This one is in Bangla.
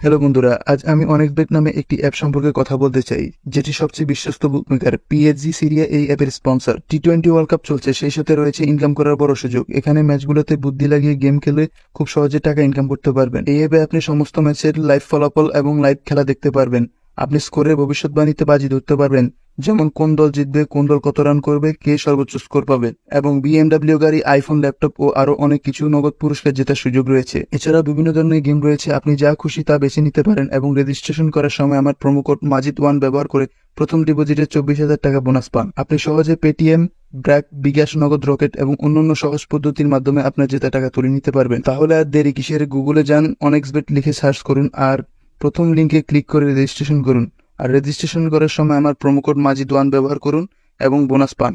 হ্যালো বন্ধুরা, আজ আমি অনেকবেট নামে একটি অ্যাপ সম্পর্কে কথা বলতে চাই, যেটি সবচেয়ে বিশ্বস্ত বুকমেকার। পিএসজি সিরিয়া এই অ্যাপের স্পন্সর। টি-20 ওয়ার্ল্ড কাপ চলছে, সেই সাথে রয়েছে ইনকাম করার বড় সুযোগ। এখানে ম্যাচগুলোতে বুদ্ধি লাগিয়ে গেম খেলে খুব সহজে টাকা ইনকাম করতে পারবেন। এই অ্যাপে আপনি সমস্ত ম্যাচের লাইভ ফলাফল এবং লাইভ খেলা দেখতে পারবেন। আপনি স্কোরের ভবিষ্যৎবাণীতে বাজি ধরতে পারবেন, যেমন কোন দল জিতবে, কোন দল কত রান করবে, কে সর্বোচ্চ স্কোর পাবে। এবং বিএমডাব্লিউ গাড়ি, আইফোন, ল্যাপটপ ও আরো অনেক কিছু নগদ পুরস্কার জেতার সুযোগ রয়েছে। এছাড়া বিভিন্ন ধরনের গেম রয়েছে, আপনি যা খুশি তা বেছে নিতে পারেন। এবং রেজিস্ট্রেশন করার সময় আমার প্রোমো কোড মাজিদ1 ব্যবহার করে প্রথম ডিপোজিটে 24,000 টাকা বোনাস পান। আপনি সহজে পেটিএম, ব্র্যাক, বিকাশ, নগদ, রকেট এবং অন্যান্য সহজ পদ্ধতির মাধ্যমে আপনার জেতা টাকা তুলে নিতে পারবেন। তাহলে আর দেরি কিসের? গুগলে যান, অনেক্সবেট লিখে সার্চ করুন আর প্রথম লিঙ্কে ক্লিক করে রেজিস্ট্রেশন করুন। আর রেজিস্ট্রেশন করার সময় আমার প্রোমো কোড মাজিদ1 ব্যবহার করুন এবং বোনাস পান।